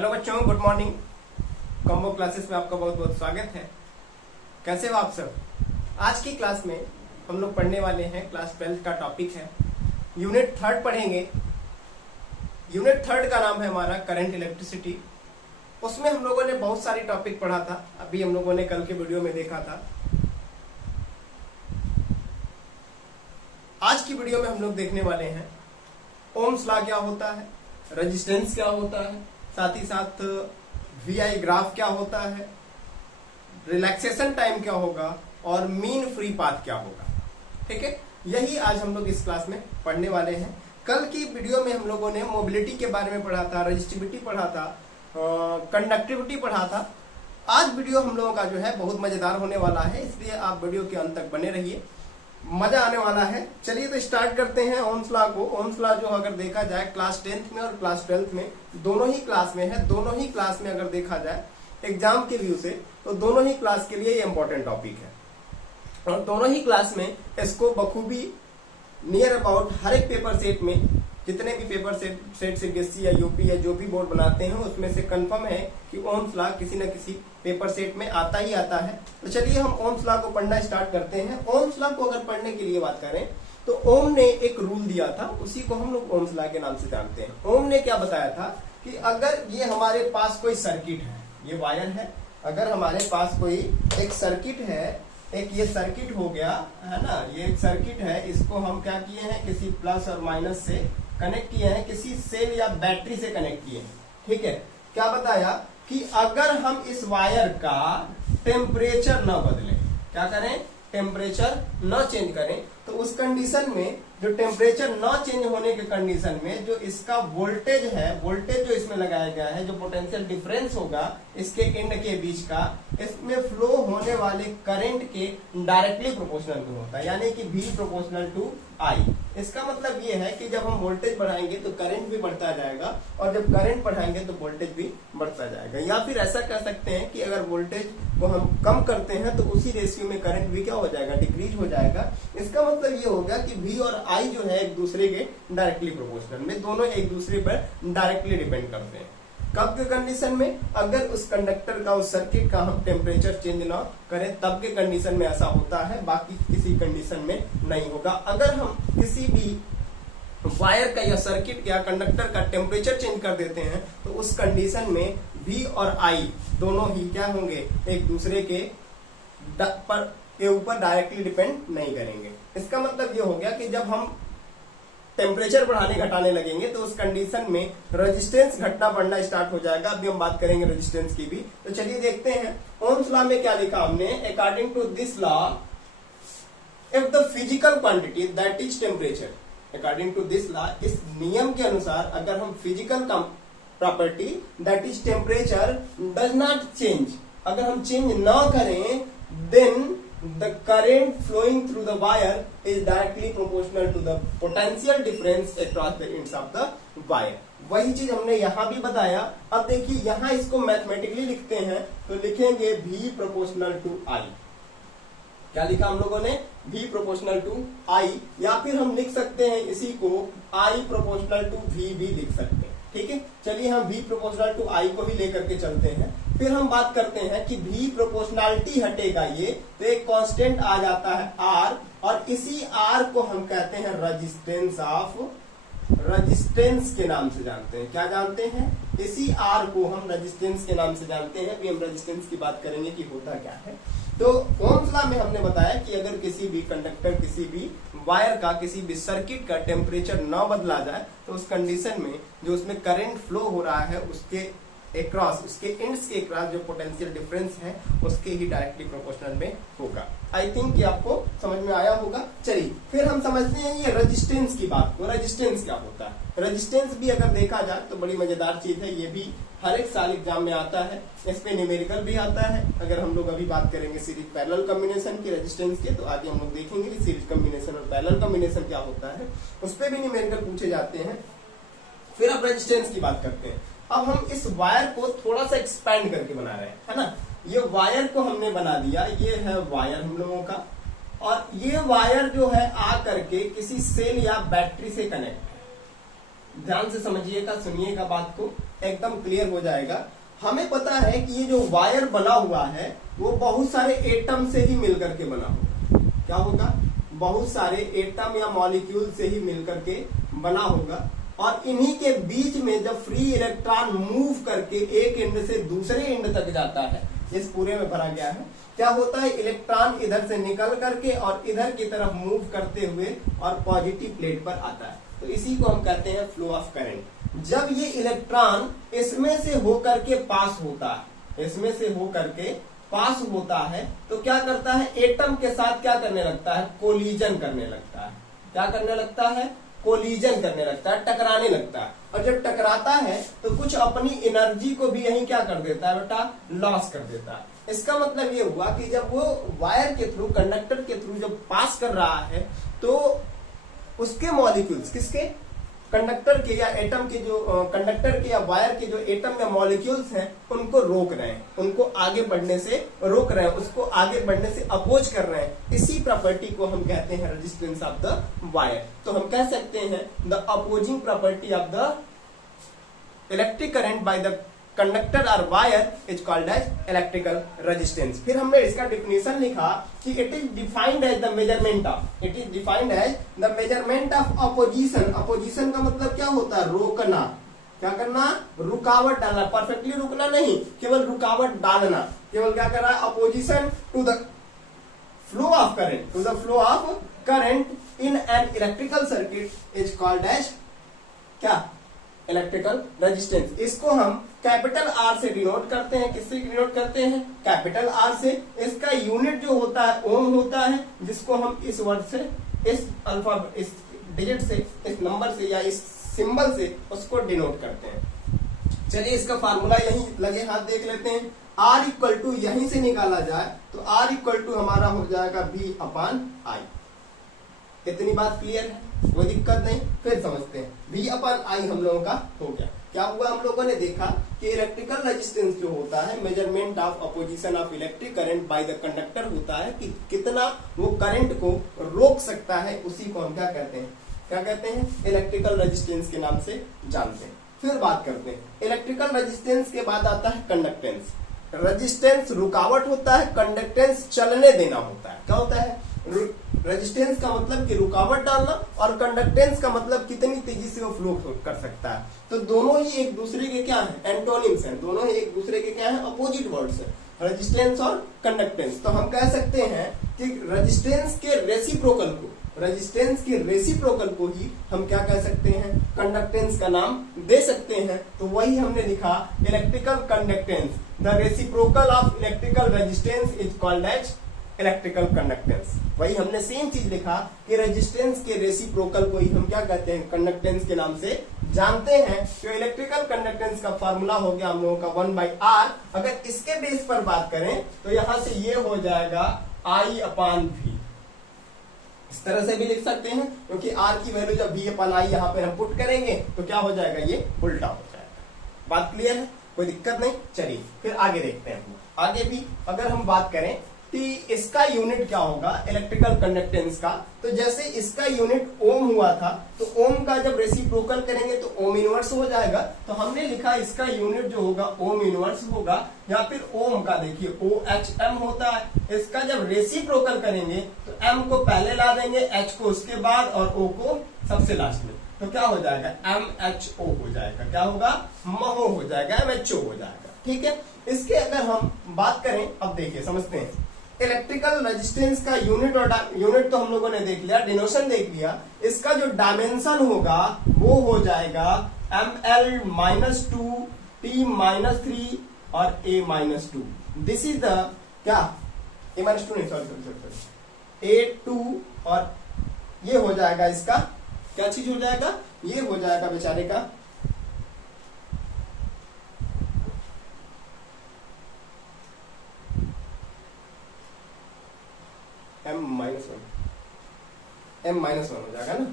Hello बच्चों, good morning. Combo classes में आपका बहुत बहुत स्वागत है। कैसे हो आप सब? आज की क्लास में हम लोग पढ़ने वाले हैं क्लास 12 का टॉपिक है यूनिट 3 पढ़ेंगे। यूनिट 3 का नाम है हमारा करंट इलेक्ट्रिसिटी। उसमें हम लोगों ने बहुत सारी टॉपिक पढ़ा था, अभी हम लोगों ने कल के वीडियो में देखा था। आज की वीडियो में हम लोग देखने वाले हैं ओम्स लॉ क्या होता है, रेजिस्टेंस क्या होता है, साथ ही साथ वीआई ग्राफ क्या होता है, रिलैक्सेशन टाइम क्या होगा और मीन फ्री पाथ क्या होगा। ठीक है, यही आज हम लोग इस क्लास में पढ़ने वाले हैं। कल की वीडियो में हम लोगों ने मोबिलिटी के बारे में पढ़ा था, रजिस्टिविटी पढ़ा था, कंडक्टिविटी पढ़ा था। आज वीडियो हम लोगों का जो है बहुत मजेदार होने वाला है, इसलिए आप वीडियो के अंत तक बने रहिए, मजा आने वाला है। चलिए तो स्टार्ट करते हैं ओम्स लॉ को। ओम्स लॉ जो अगर देखा जाए क्लास 10th में और क्लास 12th में दोनों ही क्लास में है। दोनों ही क्लास में अगर देखा जाए एग्जाम के व्यू से तो दोनों ही क्लास के लिए ये इंपॉर्टेंट टॉपिक है और दोनों ही क्लास में इसको बखूबी नियर अबाउट हर एक पेपर सेट में, जितने भी पेपर सेट से बीएससी या यूपी या जो भी बोर्ड बनाते हैं उसमें से कंफर्म है कि ओम्स लॉ किसी न किसी पेपर सेट में आता ही आता है। तो चलिए हम ओम्स लॉ को पढ़ना स्टार्ट करते हैं। ओम्स लॉ को अगर पढ़ने के लिए बात करें तो ओम ने एक रूल दिया था, उसी को हम लोग ओम्स लॉ के नाम से जानते हैं। ओम ने क्या बताया था कि अगर ये हमारे पास कोई सर्किट है, ये वायर है, अगर हमारे पास कोई एक सर्किट है, एक ये सर्किट हो गया है ना, ये एक सर्किट है, इसको हम क्या किए हैं, किसी प्लस और माइनस से कनेक्ट किए हैं, किसी सेल या बैटरी से कनेक्ट किए हैं। ठीक है, क्या बताया कि अगर हम इस वायर का टेम्परेचर न बदलें, क्या करें, टेम्परेचर न चेंज करें, तो उस कंडीशन में जो टेम्परेचर न चेंज होने के कंडीशन में जो इसका वोल्टेज है, वोल्टेज जो इसमें लगाया गया है, जो पोटेंशियल डिफरेंस होगा इसके एंड के बीच का, इसमें फ्लो होने वाले करंट के डायरेक्टली प्रोपोर्शनल में होता है, यानी कि V प्रोपोर्शनल टू I। इसका मतलब ये है कि जब हम वोल्टेज बढ़ाएंगे तो करंट भी बढ़ता जाएगा और जब करंट बढ़ाएंगे तो वोल्टेज भी बढ़ता जाएगा। या फिर ऐसा कह सकते हैं कि अगर वोल्टेज को हम कम करते हैं तो उसी रेशियो में करंट भी क्या हो जाएगा, डिक्रीज हो जाएगा। इसका मतलब ये होगा कि V और I जो है एक दूसरे के डायरेक्टली प्रोपोर्शनल में, दोनों एक दूसरे पर डायरेक्टली डिपेंड करते हैं। कब के कंडीशन में, अगर उस कंडक्टर का, उस सर्किट का हम टेम्परेचर चेंज ना करें तब के कंडीशन में ऐसा होता है, बाकी किसी कंडीशन में नहीं होगा। अगर हम किसी भी वायर का या सर्किट या कंडक्टर का टेम्परेचर चेंज कर देते हैं तो उस कंडीशन में V और I दोनों ही क्या होंगे, एक दूसरे के ऊपर डायरेक्टली डिपेंड नहीं करेंगे। इसका मतलब ये हो गया कि जब हम टेम्परेचर बढ़ाने घटाने लगेंगे तो उस कंडीशन में रेजिस्टेंस घटना बढ़ना स्टार्ट हो जाएगा। अभी हम बात करेंगे रेजिस्टेंस की भी। तो चलिए देखते हैं ओम्स लॉ में क्या लिखा हमने। According to this law, if the physical quantity that is temperature, according to this law, इस नियम के अनुसार अगर हम physical property that is temperature does not change, अगर हम चेंज ना करें, then the current flowing through the wire is directly proportional to the potential difference across the ends of the wire। वही चीज हमने यहां भी बताया। अब देखिए यहां इसको मैथमेटिकली लिखते हैं तो लिखेंगे V प्रोपोर्शनल टू I। क्या लिखा हम लोगों ने, V प्रोपोर्शनल टू I, या फिर हम लिख सकते हैं इसी को I प्रोपोर्शनल टू V भी लिख सकते हैं। ठीक है, चलिए हम V प्रोपोर्शनल टू I को ही लेकर के चलते हैं। फिर हम बात करते हैं कि V प्रोपोर्शनलिटी हटेगा ये तो एक कांस्टेंट आ जाता है R, और इसी R को हम कहते हैं रेजिस्टेंस के नाम से जानते हैं। क्या जानते हैं, इसी R को हम रेजिस्टेंस के नाम से जानते हैं। अभी हम रेजिस्टेंस की बात करेंगे कि होता क्या है। तो ओम्स लॉ में हमने बताया कि अगर किसी भी कंडक्टर, किसी भी वायर का, किसी भी सर्किट का टेम्परेचर न बदला जाए तो उस कंडीशन में जो उसमें करंट फ्लो हो रहा है उसके एक्रॉस, उसके एंड्स के एक्रॉस जो पोटेंशियल डिफरेंस है उसके ही डायरेक्टली प्रोपोर्शनल में होगा। आई थिंक कि आपको समझ में आया होगा। चलिए फिर हम समझते हैं ये रेजिस्टेंस की बात को। रेजिस्टेंस क्या होता है, रेजिस्टेंस भी अगर देखा जाए तो बड़ी मजेदार चीज है। ये भी हर एक साल एग्जाम में आता है, इस पे न्यूमेरिकल भी आता है। अगर हम लोग अभी बात करेंगे सीरीज पैरेलल कॉम्बिनेशन की रेजिस्टेंस के, तो आगे हम लोग देखेंगे कि सीरीज कॉम्बिनेशन और पैरेलल कॉम्बिनेशन क्या होता है, उस पर भी न्यूमेरिकल पूछे जाते हैं। फिर अब रेजिस्टेंस की बात करते हैं। अब हम इस वायर को थोड़ा सा एक्सपैंड करके बना रहे हैं, है ना। ये वायर को हमने बना दिया, ये है वायर हम लोगों का, और ये वायर जो है आ करके किसी सेल या बैटरी से कनेक्ट है। ध्यान से समझिएगा, सुनिएगा बात को, एकदम क्लियर हो जाएगा। हमें पता है कि ये जो वायर बना हुआ है वो बहुत सारे एटम से ही मिलकर के बना होगा। क्या होगा? बहुत सारे एटम या मॉलिक्यूल से ही मिलकर के बना होगा, और इन्हीं के बीच में जब फ्री इलेक्ट्रॉन मूव करके एक एंड से दूसरे एंड तक जाता है, इस पूरे में भरा गया है, क्या होता है, इलेक्ट्रॉन इधर से निकल करके और इधर की तरफ मूव करते हुए और पॉजिटिव प्लेट पर आता है। तो इसी को हम कहते हैं फ्लो ऑफ करंट। जब ये इलेक्ट्रॉन इसमें से होकर के पास होता है, इसमें से होकर के पास होता है, तो क्या करता है, एटम के साथ क्या करने लगता है, कोलिजन करने लगता है। क्या करने लगता है? कोलिजन करने लगता है, टकराने लगता है। और जब टकराता है तो कुछ अपनी एनर्जी को भी यही क्या कर देता है बेटा, लॉस कर देता है। इसका मतलब ये हुआ कि जब वो वायर के थ्रू, कंडक्टर के थ्रू जब पास कर रहा है, तो उसके मॉलिक्यूल्स, किसके, कंडक्टर के या एटम के, जो कंडक्टर के या वायर के जो एटम या मॉलिक्यूल्स हैं, उनको रोक रहे हैं, उनको आगे बढ़ने से रोक रहे हैं, उसको आगे बढ़ने से अपोज कर रहे हैं। इसी प्रॉपर्टी को हम कहते हैं रेजिस्टेंस ऑफ द वायर। तो हम कह सकते हैं the opposing property of the electric current by the conductor और wire is called as electrical resistance. फिर हमने इसका डिफिनेशन लिखा कि it is defined as the measurement of, it is defined as the measurement of opposition. Opposition का मतलब क्या होता है, रोकना। क्या करना, रुकावट डालना, परफेक्टली रुकना नहीं, केवल रुकावट डालना। केवल क्या कर रहा है, opposition to the flow of current, to the flow of current in an electrical circuit is called as क्या, इलेक्ट्रिकल रेजिस्टेंस। इसको हम कैपिटल आर से डिनोट करते हैं। किससे डिनोट करते हैं, कैपिटल आर से। इसका यूनिट जो होता है ओम होता है, जिसको हम इस वर्ड से, इस अल्फा, इस डिजिट से, इस नंबर से या इस सिंबल से उसको डिनोट करते हैं। चलिए इसका फार्मूला यही लगे हाथ देख लेते हैं। आर इक्वल टू यहीं से निकाला जाए तो आर इक्वल टू हमारा हो जाएगा V अपॉन आई। इतनी बात क्लियर है, कोई दिक्कत नहीं। फिर समझते हैं, V अपॉन आई हम लोगों का हो गया। क्या हुआ, हम लोगों ने देखा कि इलेक्ट्रिकल रेजिस्टेंस जो होता है, measurement of opposition of electric current by the conductor होता है, कि कितना वो करंट को रोक सकता है, उसी को हम क्या कहते हैं, क्या कहते हैं, इलेक्ट्रिकल रेजिस्टेंस के नाम से जानते हैं। फिर बात करते हैं इलेक्ट्रिकल रेजिस्टेंस के बाद आता है कंडक्टेंस। रेजिस्टेंस रुकावट होता है, कंडक्टेंस चलने देना होता है। क्या होता है, रेजिस्टेंस का मतलब कि रुकावट डालना, और कंडक्टेंस का मतलब कितनी तेजी से वो फ्लो कर सकता है। तो दोनों ही एक दूसरे के क्या है, एंटोनिम्स हैं, दोनों ही एक दूसरे के क्या है, अपोजिट वर्ड्स हैं, रेजिस्टेंस और कंडक्टेंस। तो हम कह सकते हैं कि रेजिस्टेंस के रेसिप्रोकल को, रेजिस्टेंस के रेसिप्रोकल को ही हम क्या कह सकते हैं, कंडक्टेंस का नाम दे सकते हैं। तो वही हमने लिखा, electrical conductance, the reciprocal of electrical resistance is called as electrical conductance. वही हमने सेम चीज लिखा कि रेजिस्टेंस के रेसिप्रोकल को ही हम क्या कहते हैं, कंडक्टेंस के नाम से जानते हैं। तो इलेक्ट्रिकल कंडक्टेंस का फार्मूला हो गया हम लोगों का 1/r। अगर इसके बेस पर बात करें तो यहां से ये हो जाएगा I अपॉन V। इस तरह से भी लिख सकते हैं, क्योंकि R की वैल्यू जब V अपॉन I यहाँ पे हम पुट करेंगे तो क्या हो जाएगा, ये उल्टा हो जाएगा। बात क्लियर है, कोई दिक्कत नहीं। चलिए फिर आगे देखते हैं। आगे भी अगर हम बात करें कि इसका यूनिट क्या होगा, इलेक्ट्रिकल कंडक्टेंस का, तो जैसे इसका यूनिट ओम हुआ था, तो ओम का जब रेसिप्रोकल करेंगे तो ओम इनवर्स हो जाएगा। तो हमने लिखा इसका यूनिट जो होगा ओम इनवर्स होगा, या फिर ओम का देखिए OHM होता है। इसका जब रेसिप्रोकल करेंगे तो M को पहले ला देंगे, H को उसके बाद और O को सबसे लास्ट में, तो क्या हो जाएगा, MHO हो जाएगा। क्या होगा, महो हो जाएगा, MHO हो जाएगा। ठीक है, इसके अगर हम बात करें, अब देखिए समझते हैं इलेक्ट्रिकल रेजिस्टेंस का यूनिट, और यूनिट तो हम लोगों ने देख लिया, डिनोशन देख लिया। इसका जो डायमेंशन होगा वो हो जाएगा ML-2 T-3 और A-2। दिस इज द क्या, A-2 नहीं, सॉरी A2, और ये हो जाएगा इसका क्या चीज हो जाएगा, ये हो जाएगा बेचारे का M-1 हो जाएगा ना,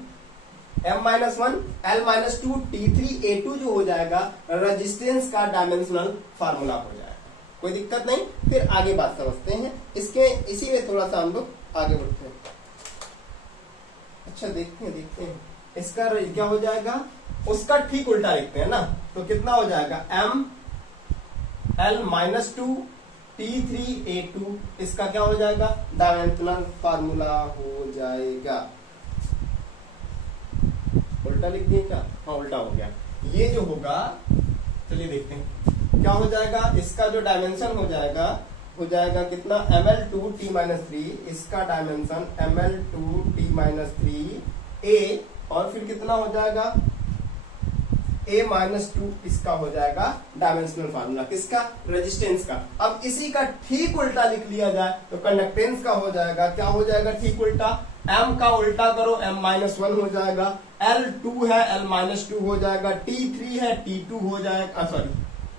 M-1 L-2 T3 A2 जो हो जाएगा रेजिस्टेंस का डायमेंशनल फार्मूला हो जाएगा। कोई दिक्कत नहीं। फिर आगे बात समझते हैं, इसके इसी में थोड़ा सा हम लोग आगे बढ़ते हैं। अच्छा देखते हैं इसका क्या हो जाएगा, उसका ठीक उल्टा लिखते हैं ना, तो कितना हो जाएगा m l माइनस 2 T3A2, इसका क्या हो जाएगा, डायमेंशनल फार्मूला हो जाएगा। उल्टा लिख दिए क्या, हाँ उल्टा हो गया। ये जो होगा, चलिए देखते हैं क्या हो जाएगा, इसका जो डायमेंशन हो जाएगा कितना, ml2T-3, इसका डायमेंशन ml2T-3a, और फिर कितना हो जाएगा a-2, इसका हो जाएगा डायमेंशनल फार्मूला किसका, रेजिस्टेंस का। अब इसी का ठीक उल्टा लिख लिया जाए तो कंडक्टेंस का हो जाएगा, क्या हो जाएगा ठीक उल्टा, m का उल्टा करो m-1 हो जाएगा, L2 है L-2 हो जाएगा, T3 है T2 हो जाएगा, सॉरी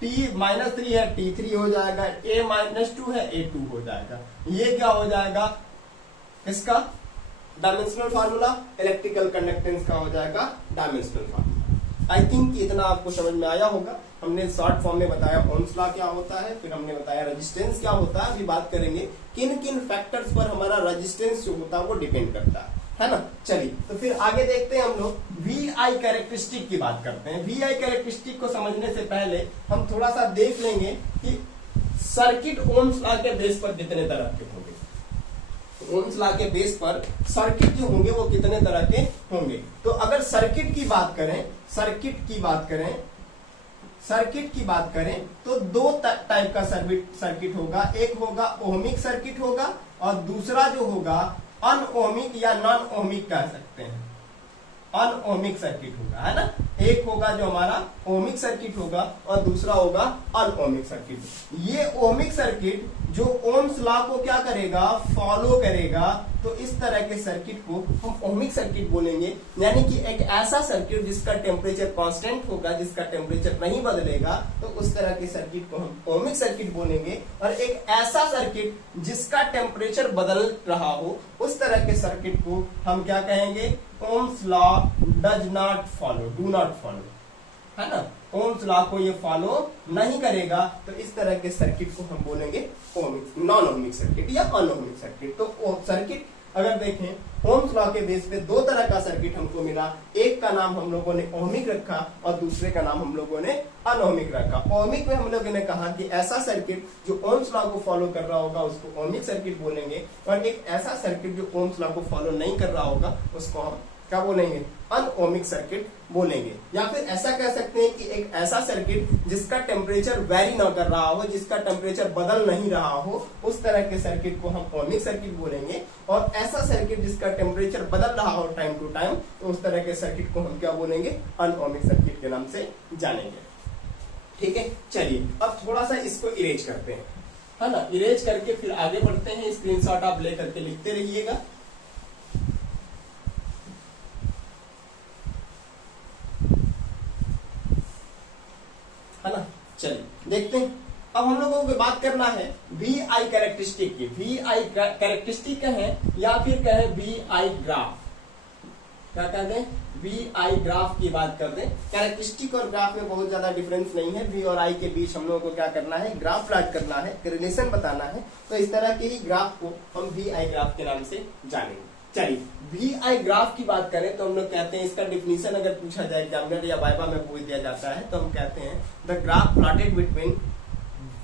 T-3 है T3 हो जाएगा, a-2 है a2 हो जाएगा। ये क्या हो जाएगा, इसका डायमेंशनल फार्मूला, इलेक्ट्रिकल कंडक्टेंस का हो जाएगा डायमेंशनल फार्मूला। आई थिंक इतना आपको समझ में आया होगा। हमने शॉर्ट फॉर्म में बताया ओम्स लॉ क्या होता है, फिर हमने बताया रेजिस्टेंस क्या होता है। अभी बात करेंगे किन किन फैक्टर्स पर हमारा रेजिस्टेंस जो होता है वो डिपेंड करता है ना। चलिए तो फिर आगे देखते हैं, हम लोग वी आई कैरेक्टरिस्टिक की बात करते हैं। वी आई कैरेक्टरिस्टिक को समझने से पहले हम थोड़ा सा देख लेंगे कि सर्किट ओम्स लॉ के बेस पर कितने तरह के होंगे। ओम्स लॉ के बेस पर सर्किट जो होंगे वो कितने तरह के होंगे। तो अगर सर्किट की बात करें तो दो टाइप का सर्किट होगा। एक होगा ओहमिक सर्किट होगा और दूसरा जो होगा अनओहमिक या नॉन ओहमिक कह सकते हैं, अनओहमिक सर्किट होगा, है ना। एक होगा जो हमारा ओहमिक सर्किट होगा और दूसरा होगा अनओहमिक सर्किट। ये ओहमिक सर्किट जो ओम्स लॉ को क्या करेगा, फॉलो करेगा, तो इस तरह के सर्किट को हम ओहमिक सर्किट बोलेंगे। यानी कि एक ऐसा सर्किट जिसका टेम्परेचर कांस्टेंट होगा, जिसका टेम्परेचर नहीं बदलेगा, तो उस तरह के सर्किट को हम ओहमिक सर्किट बोलेंगे। और एक ऐसा सर्किट जिसका टेम्परेचर बदल रहा हो, उस तरह के सर्किट को हम क्या कहेंगे, Ohm's law does not follow, do not follow, है ना। ओम्स लॉ को ये फॉलो नहीं करेगा, तो इस तरह के सर्किट को हम बोलेंगे ओहमिक, नॉन ओहमिक सर्किट या अनओहमिक सर्किट। तो सर्किट अगर देखें ओम्स लॉ के बेस पे दो तरह का सर्किट हमको मिला। एक का नाम हम लोगों ने ओहमिक रखा और दूसरे का नाम हम लोगों ने अनओहमिक रखा। ओहमिक में हम लोगों ने कहा कि ऐसा सर्किट जो ओम्स लॉ को फॉलो कर रहा होगा उसको ओहमिक सर्किट बोलेंगे, और एक ऐसा सर्किट जो ओम्स लॉ को फॉलो नहीं कर रहा होगा उसको हम क्या बोलेंगे, अनओहमिक सर्किट बोलेंगे। या फिर ऐसा कह सकते हैं कि एक ऐसा सर्किट जिसका टेम्परेचर वेरी ना कर रहा हो, जिसका टेम्परेचर बदल नहीं रहा हो, उस तरह के सर्किट को हम ओहमिक सर्किट बोलेंगे। और ऐसा सर्किट जिसका टेम्परेचर बदल रहा हो टाइम टू टाइम, तो उस तरह के सर्किट को हम क्या बोलेंगे, अनओहमिक सर्किट के नाम से जानेंगे। ठीक है, चलिए अब थोड़ा सा इसको इरेज करते हैं, है ना। इरेज करके फिर आगे बढ़ते हैं। स्क्रीनशॉट आप ले करके लिखते रहिएगा। है ना। चलिए देखते हैं, अब हम लोगों को बात करना है वी आई कैरेक्टरिस्टिक की। वी आई कैरेक्टरिस्टिक कहें या फिर कहें वी आई ग्राफ, क्या कह दें, वी आई ग्राफ की बात कर दें। कैरेक्टरिस्टिक और ग्राफ में बहुत ज्यादा डिफरेंस नहीं है। वी और आई के बीच हम लोगों को क्या करना है, ग्राफ प्लॉट करना है, रिलेशन बताना है। तो इस तरह के ही ग्राफ को हम वी आई ग्राफ के नाम से जानेंगे। चलिए वी आई ग्राफ की बात करें तो हम लोग कहते हैं, इसका डिफिनीशन अगर पूछा जाए एग्जामिनर या वाइवा में पूछ दिया जाता है, तो हम कहते हैं the graph plotted between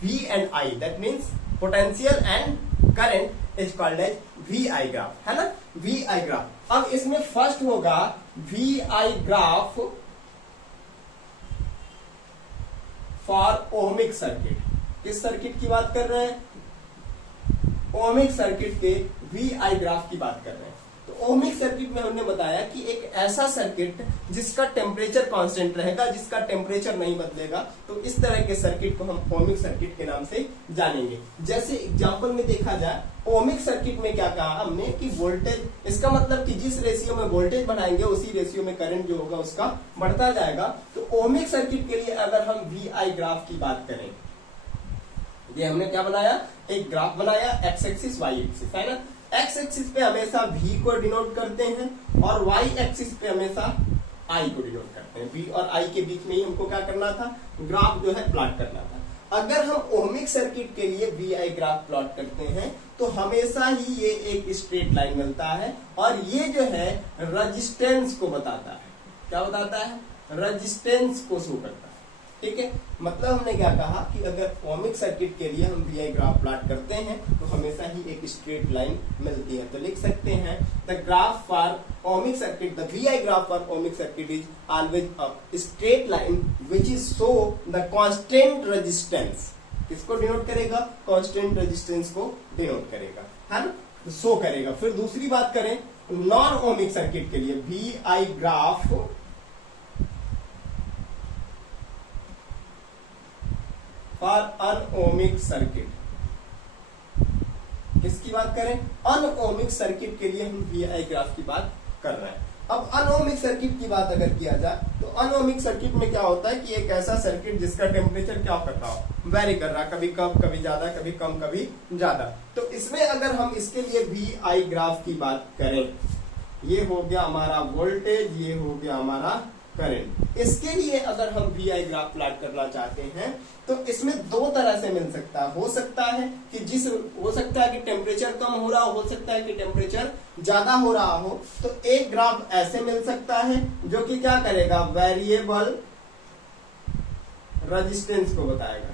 V and I, that means potential and current is called as VI graph, है ना, VI ग्राफ। अब इसमें फर्स्ट होगा VI graph for ohmic circuit. किस सर्किट की बात कर रहे हैं, ओहमिक सर्किट के VI ग्राफ की बात कर रहे हैं। तो ओहमिक सर्किट में हमने बताया कि एक ऐसा सर्किट जिसका टेम्परेचर कांस्टेंट रहेगा, जिसका टेम्परेचर नहीं बदलेगा, तो इस तरह के सर्किट को हम ओहमिक सर्किट के नाम से जानेंगे। जैसे एग्जांपल में देखा जाए, ओहमिक सर्किट में क्या कहा हमने कि वोल्टेज, इसका मतलब कि जिस रेशियो में वोल्टेज बढ़ाएंगे उसी रेशियो में करंट जो होगा उसका बढ़ता जाएगा। तो ओहमिक सर्किट के लिए अगर हम वी आई ग्राफ की बात करें, ये हमने क्या बनाया, एक ग्राफ बनाया, एक्स एक्सिस वाई एक्सिस, है ना। एक्स एक्सिस पे हमेशा V को डिनोट करते हैं और वाई एक्सिस पे हमेशा I को डिनोट करते हैं। V और I के बीच में ही हमको क्या करना था, ग्राफ जो है प्लॉट करना था। अगर हम ओहमिक सर्किट के लिए VI ग्राफ प्लॉट करते हैं तो हमेशा ही ये एक स्ट्रेट लाइन मिलता है और ये जो है रेजिस्टेंस को बताता है। क्या बताता है, रेजिस्टेंस को शो करता है। ठीक है, मतलब हमने क्या कहा कि अगर ओमिक सर्किट के लिए हम वी ग्राफ प्लॉट करते हैं तो हमेशा ही एक स्ट्रेट लाइन मिलती है। तो लिख सकते हैं the graph for ohmic circuit, the V graph for ohmic circuit is always a straight line which is show the constant resistance. किसको डिनोट करेगा? कांस्टेंट रेजिस्टेंस को डिनोट करेगा, है ना, शो करेगा। फिर दूसरी बात करें नॉन ओमिक सर्किट के लिए, V I graph for unohmic circuit. किसकी बात करें? अनओमिक सर्किट के लिए हम वी आई ग्राफ की बात कर रहे हैं। अब अनओमिक सर्किट की बात अगर किया जाए तो अनओमिक सर्किट में क्या होता है कि एक ऐसा सर्किट जिसका टेम्परेचर क्या करता हो, वेरी कर रहा, कभी कम कभी ज्यादा, कभी कम कभी ज्यादा। तो इसमें अगर हम इसके लिए वी आई ग्राफ की बात करें, ये हो गया हमारा वोल्टेज, ये हो गया हमारा करंट। इसके लिए अगर हम वी आई ग्राफ प्लॉट करना चाहते हैं तो इसमें दो तरह से मिल सकता है। हो सकता है कि टेम्परेचर कम हो रहा हो सकता है कि टेम्परेचर ज्यादा हो रहा हो। तो एक ग्राफ ऐसे मिल सकता है जो कि क्या करेगा, वेरिएबल रेजिस्टेंस को बताएगा।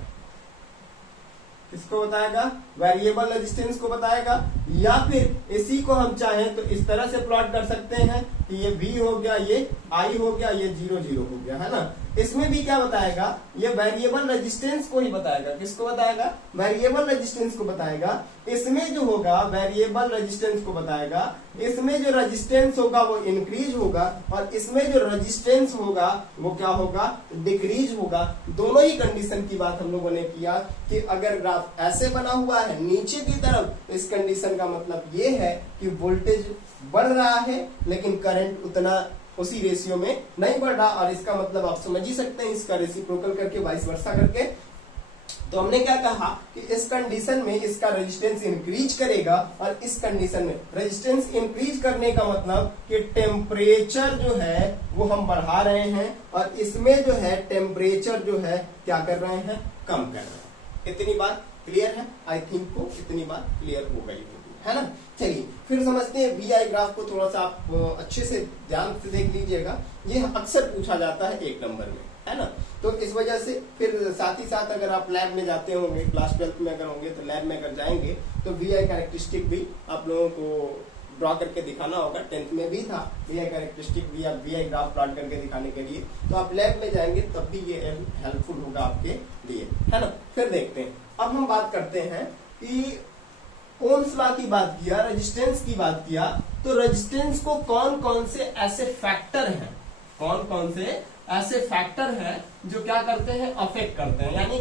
किसको बताएगा? वेरिएबल रेजिस्टेंस को बताएगा। या फिर इसी को हम चाहें तो इस तरह से प्लॉट कर सकते हैं कि ये V हो गया, ये I हो गया, ये 0 0 हो गया, है ना। इसमें भी क्या बताएगा, ये वेरिएबल रेजिस्टेंस को ही बताएगा। किसको बताएगा? वेरिएबल रेजिस्टेंस को बताएगा। इसमें जो होगा वेरिएबल रेजिस्टेंस को बताएगा, इसमें जो रेजिस्टेंस होगा वो इंक्रीज होगा और इसमें जो रेजिस्टेंस होगा वो क्या होगा, डिक्रीज होगा। दोनों ही कंडीशन की बात हम लोगों ने किया कि अगर ग्राफ ऐसे बना हुआ है नीचे की तरफ, इस कंडीशन का मतलब ये है कि वोल्टेज बढ़ रहा है लेकिन करंट उतना उसी रेशियो में नहीं बढ़ रहा। और इसका मतलब आप समझ ही सकते हैं, इसका रेसिप्रोकल करके वाइस वर्सा करके। तो हमने क्या कहा कि इस कंडीशन में इसका रेजिस्टेंस इंक्रीज करेगा और इस कंडीशन में रेजिस्टेंस इंक्रीज करने का मतलब कि टेम्परेचर जो है वो हम बढ़ा रहे हैं और इसमें जो है टेम्परेचर जो है क्या कर रहे हैं, कम कर रहे हैं। इतनी बात क्लियर है? आई थिंक को इतनी बात क्लियर हो गई होगी, है ना। चलिए फिर समझते हैं वी आई ग्राफ को। थोड़ा सा आप अच्छे से ध्यान से देख लीजिएगा, ये अक्सर पूछा जाता है 1 नंबर में, है ना। तो इस वजह से फिर साथ ही साथ अगर आप लैब में जाते होंगे, क्लास 12 में अगर होंगे तो लैब में अगर जाएंगे तो वी आई कैरेक्टरिस्टिक भी आप लोगों को ड्रॉ करके दिखाना होगा। 10th में भी था V I characteristic, V I graph plot करके दिखाने के लिए। तो आप लैब में जाएंगे तब भी ये हेल्पफुल होगा आपके लिए, है ना। फिर देखते हैं, अब हम बात करते हैं कि ओम्स लॉ की बात किया, रेजिस्टेंस की बात किया, तो रेजिस्टेंस को कौन कौन से ऐसे फैक्टर हैं, कौन कौन से ऐसे फैक्टर हैं जो क्या करते हैं, अफेक्ट करते हैं। यानी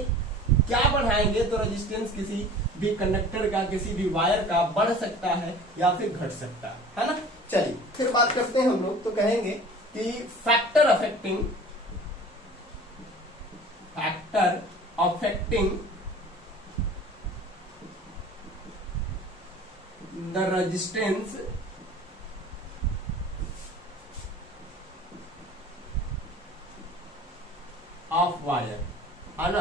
क्या बढ़ाएंगे तो रेजिस्टेंस किसी भी कंडक्टर का, किसी भी वायर का बढ़ सकता है या फिर घट सकता है ना। चलिए फिर बात करते हैं हम लोग, तो कहेंगे कि factor affecting the resistance of wire, है ना।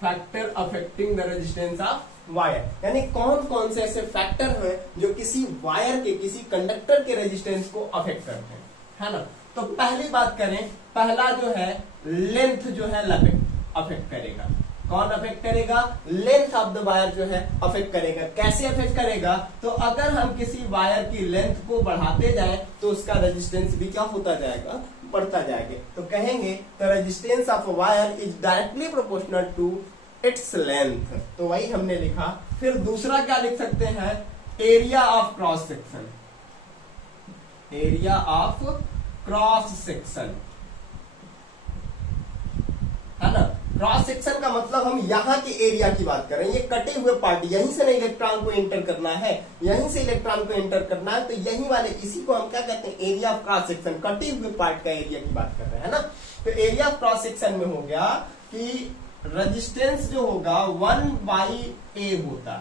Factor affecting the resistance of wire, यानी कौन कौन से ऐसे फैक्टर हैं जो किसी वायर के, किसी कंडक्टर के रेजिस्टेंस को अफेक्ट करते हैं, है ना। तो पहली बात करें, पहला जो है लेंथ जो है अफेक्ट करेगा। कौन अफेक्ट करेगा? लेंथ ऑफ द वायर जो है अफेक्ट करेगा। कैसे अफेक्ट करेगा? तो अगर हम किसी वायर की लेंथ को बढ़ाते जाएं तो उसका रेजिस्टेंस भी क्या होता जाएगा, बढ़ता जाएगा। तो कहेंगे the resistance of wire is directly proportional to its length. तो वही हमने लिखा। फिर दूसरा क्या लिख सकते हैं, area of cross section, area of cross section, है ना। क्रॉस सेक्शन का मतलब हम यहाँ के एरिया की बात कर रहे हैं, ये कटे हुए पार्ट, यहीं से ना इलेक्ट्रॉन को एंटर करना है, यहीं से इलेक्ट्रॉन को एंटर करना है, तो यही वाले, इसी को हम क्या कहते हैं, एरिया ऑफ क्रॉस सेक्शन, कटे हुए पार्ट का एरिया की बात कर रहे हैं, है ना। तो एरिया ऑफ क्रॉस सेक्शन में हो गया कि रेजिस्टेंस जो होगा 1/A होता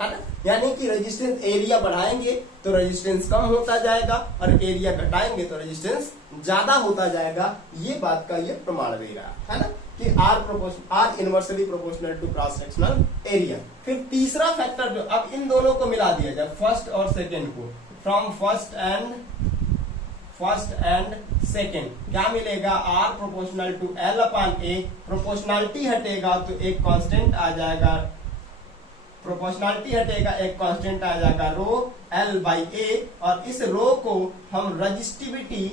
है ना। यानी कि रेजिस्टेंस, एरिया बढ़ाएंगे तो रेजिस्टेंस कम होता जाएगा और एरिया घटाएंगे तो रेजिस्टेंस ज्यादा होता जाएगा। ये बात का ये प्रमाण दे रहा है ना कि R inversely proportional to cross sectional area. फिर तीसरा फैक्टर जो, अब इन दोनों को मिला दिया जाए, फर्स्ट और सेकेंड को, from first and first and second, क्या मिलेगा, R proportional to L upon A, proportionality हटेगा तो एक कांस्टेंट आ जाएगा, प्रोपोर्शनलिटी हटेगा एक कांस्टेंट आ जाएगा रो एल बाई ए, और इस रो को हम रजिस्टिविटी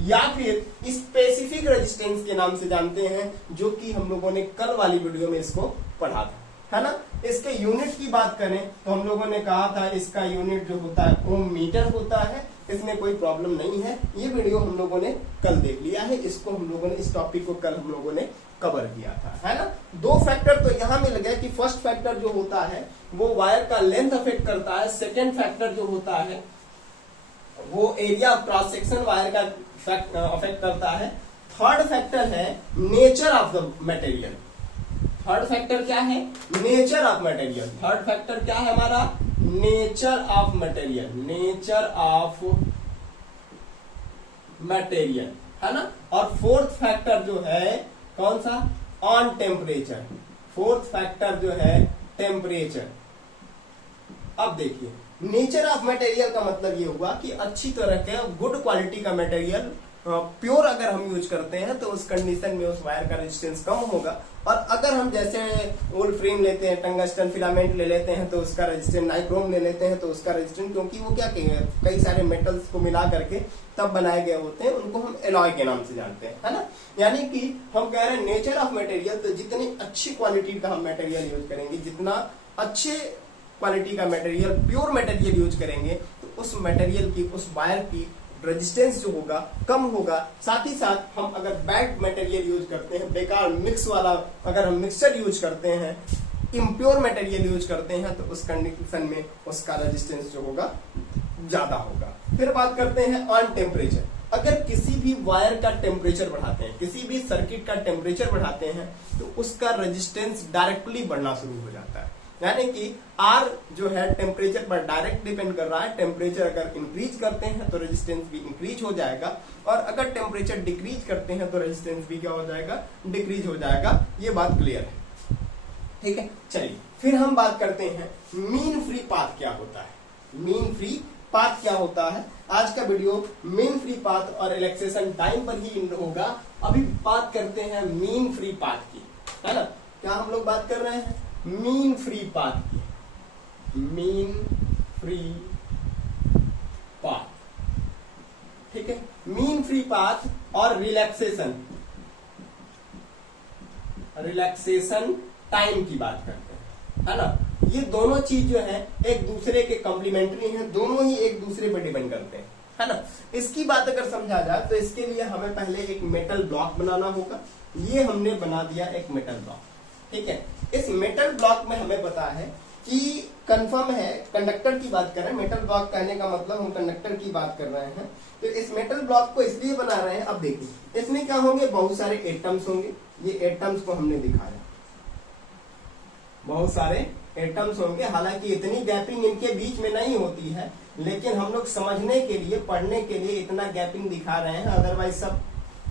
या फिर स्पेसिफिक रेजिस्टेंस के नाम से जानते हैं, जो कि हम लोगों ने कल वाली वीडियो में इसको पढ़ा था, है ना। इसके यूनिट की बात करें तो हम लोगों ने कहा था इसका यूनिट जो होता है ओम मीटर होता है, इसमें कोई प्रॉब्लम नहीं है, ये वीडियो हम लोगों ने कल देख लिया है, इसको हम लोगों ने, इस टॉपिक को कल हम लोगों ने कवर किया था, है ना। दो फैक्टर तो यहाँ मिल गए कि फर्स्ट फैक्टर जो होता है वो वायर का लेंथ अफेक्ट करता है, सेकेंड फैक्टर जो होता है वो area of cross section wire का अफेक्ट करता है, थर्ड फैक्टर है nature of the material, third factor क्या है, nature of material, third factor क्या है हमारा, nature of material, nature of material, है ना। और फोर्थ फैक्टर जो है कौन सा, ऑन टेम्परेचर, फोर्थ फैक्टर जो है टेम्परेचर। अब देखिए नेचर ऑफ मटेरियल का मतलब ये हुआ कि अच्छी तरह के गुड क्वालिटी का मटेरियल प्योर अगर हम यूज करते हैं तो उस कंडीशन में उस वायर का रेजिस्टेंस कम होगा, और अगर हम जैसे वुल फ्रेम लेते हैं, टंगस्टन फिलामेंट ले लेते हैं तो उसका रेजिस्टेंस, नाइक्रोम ले लेते हैं तो उसका रेजिस्टेंस, क्योंकि वो क्या कई सारे मेटल्स को मिला करके तब बनाए गए होते हैं, उनको हम एलॉय के नाम से जानते हैं, है ना। यानी कि हम कह रहे हैं नेचर ऑफ मटेरियल, तो जितनी अच्छी क्वालिटी का हम मटेरियल यूज करेंगे, जितना अच्छे क्वालिटी का मटेरियल, प्योर मटेरियल यूज करेंगे, तो उस मटेरियल की, उस वायर की रेजिस्टेंस जो होगा कम होगा। साथ ही साथ हम अगर बैड मटेरियल यूज करते हैं, बेकार मिक्स वाला, अगर हम मिक्सचर यूज करते हैं, इम्प्योर मटेरियल यूज करते हैं, तो उस कंडीशन में उसका रेजिस्टेंस जो होगा ज्यादा होगा। फिर बात करते हैं ऑन टेम्परेचर, अगर किसी भी वायर का टेम्परेचर बढ़ाते हैं, किसी भी सर्किट का टेम्परेचर बढ़ाते हैं, तो उसका रेजिस्टेंस डायरेक्टली बढ़ना शुरू हो जाता है, यानी कि R जो है टेम्परेचर पर डायरेक्ट डिपेंड कर रहा है। टेम्परेचर अगर इंक्रीज करते हैं तो रेजिस्टेंस भी इंक्रीज हो जाएगा, और अगर टेम्परेचर डिक्रीज करते हैं तो रेजिस्टेंस भी क्या हो जाएगा, डिक्रीज हो जाएगा। ये बात क्लियर है, ठीक है। चलिए फिर हम बात करते हैं मीन फ्री पाथ क्या होता है, मीन फ्री पाथ क्या होता है। आज का वीडियो मीन फ्री पाथ और रिलैक्सेशन टाइम पर ही होगा। अभी बात करते हैं मीन फ्री पाथ की, है ना। क्या हम लोग बात कर रहे हैं, मीन फ्री पाथ की, मीन फ्री पाथ, ठीक है। मीन फ्री पाथ और रिलैक्सेशन टाइम की बात करते हैं, है ना। ये दोनों चीज जो है एक दूसरे के कॉम्प्लीमेंट्री हैं, दोनों ही एक दूसरे पर डिपेंड करते हैं, है ना। इसकी बात अगर समझा जाए तो इसके लिए हमें पहले एक मेटल ब्लॉक बनाना होगा। ये हमने बना दिया एक मेटल ब्लॉक, ठीक है। इस मेटल ब्लॉक में हमें पता है कि कंफर्म है, कंडक्टर की बात कर रहे हैं, मेटल ब्लॉक कहने का मतलब हम कंडक्टर की बात कर रहे हैं। तो इस मेटल ब्लॉक को इसलिए बना रहे हैं, अब देखिए इसमें क्या होंगे, बहुत सारे एटम्स होंगे। ये एटम्स को हमने दिखाया, बहुत सारे एटम्स होंगे, हालांकि इतनी गैपिंग इनके बीच में नहीं होती है, लेकिन हम लोग समझने के लिए, पढ़ने के लिए इतना गैपिंग दिखा रहे हैं, अदरवाइज सब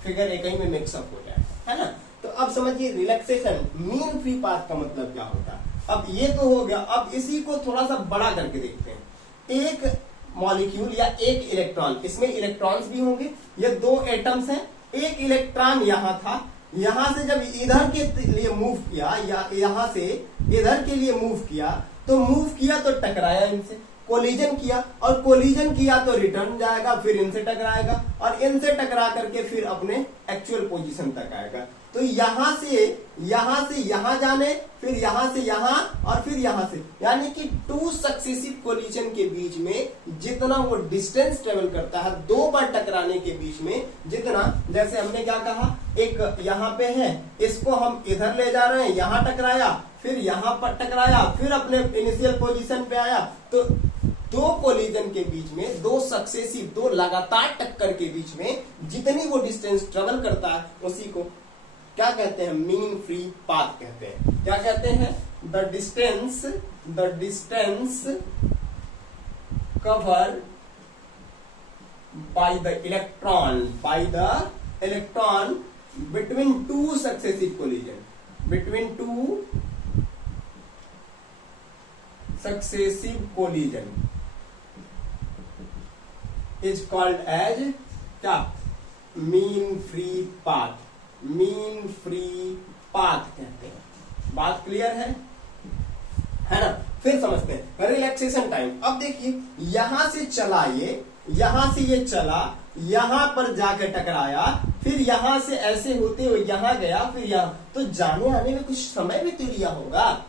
फिगर एक ही में मिक्सअप हो जाए, है ना। तो अब समझिए रिलैक्सेशन, मीन फ्री पाथ का मतलब क्या होता है। अब ये तो हो गया, अब इसी को थोड़ा सा बड़ा करके देखते हैं। एक मॉलिक्यूल या एक इलेक्ट्रॉन, इसमें इलेक्ट्रॉन्स भी होंगे, ये दो एटम्स हैं, एक इलेक्ट्रॉन यहां था, यहां से जब इधर के लिए मूव किया, या यहां से इधर के लिए मूव किया, तो मूव किया तो टकराया इनसे, कोलिजन किया, और कोलिजन किया तो रिटर्न जाएगा, फिर इनसे टकराएगा, और इनसे टकरा करके फिर अपने एक्चुअल पोजीशन तक आएगा। तो यहां से यहां जाने, फिर यहां से यहां, और फिर यहां से, यानी कि टू सक्सेसिव कोलिजन के बीच में जितना वो डिस्टेंस ट्रेवल करता है, दो बार टकराने के बीच में जितना, जैसे हमने क्या कहा, एक यहां पे है, इसको हम इधर ले जा रहे हैं, यहां टकराया, फिर यहां पर टकराया, फिर अपने इनिशियल पोजीशन पे आया, तो दो कोलिजन के बीच में, दो सक्सेसिव, दो लगातार टक्कर के बीच में जितनी वो डिस्टेंस ट्रेवल करता है, उसी को क्या कहते हैं, मीन फ्री पाथ कहते हैं। क्या कहते हैं, the distance cover by the electron between two successive collision, between two successive collision, is called as क्या, mean free path, mean free path कहते हैं। बात क्लियर है ना? फिर समझते हैं रिलैक्सेशन टाइम। अब देखिए यहां से चला ये, यहां से ये चला, यहां पर जाकर टकराया, फिर यहां से ऐसे होते हुए यहां गया, फिर यहां, तो जाने आने में कुछ समय भी तो लिया होगा,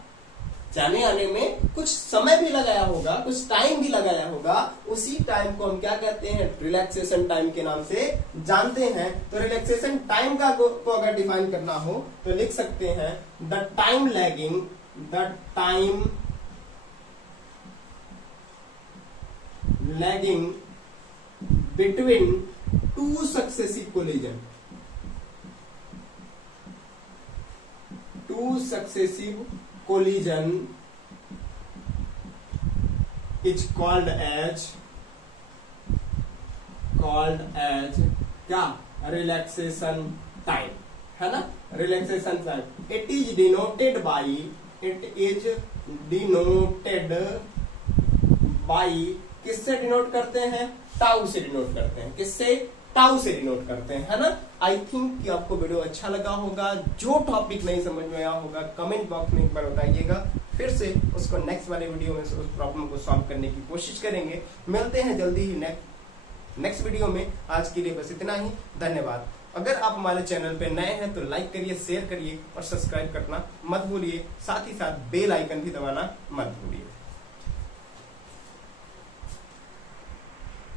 जाने आने में कुछ समय भी लगाया होगा, कुछ टाइम भी लगाया होगा। उसी टाइम को हम क्या कहते हैं, रिलैक्सेशन टाइम के नाम से जानते हैं। तो रिलैक्सेशन टाइम का को अगर डिफाइन करना हो तो लिख सकते हैं the time lagging, the time lagging between two successive collision, two successive collision is called as क्या, relaxation time, है ना? relaxation time it is denoted by किससे डिनोट करते हैं, टाउ से डिनोट करते हैं, किससे, टाउ से डिनोट करते हैं, है ना? आई थिंक कि आपको वीडियो अच्छा लगा होगा। जो टॉपिक नहीं समझ में आया होगा कमेंट बॉक्स में एक बार बताइएगा, फिर से उसको नेक्स्ट वाले वीडियो में उस प्रॉब्लम को सॉल्व करने की कोशिश करेंगे। मिलते हैं जल्दी ही नेक्स्ट वीडियो में। आज के लिए बस इतना ही, धन्यवाद। अगर आप हमारे चैनल पे नए हैं तो लाइक करिए, शेयर करिए और सब्सक्राइब करना मत भूलिए, साथ ही साथ बेल आइकन भी दबाना मत भूलिए।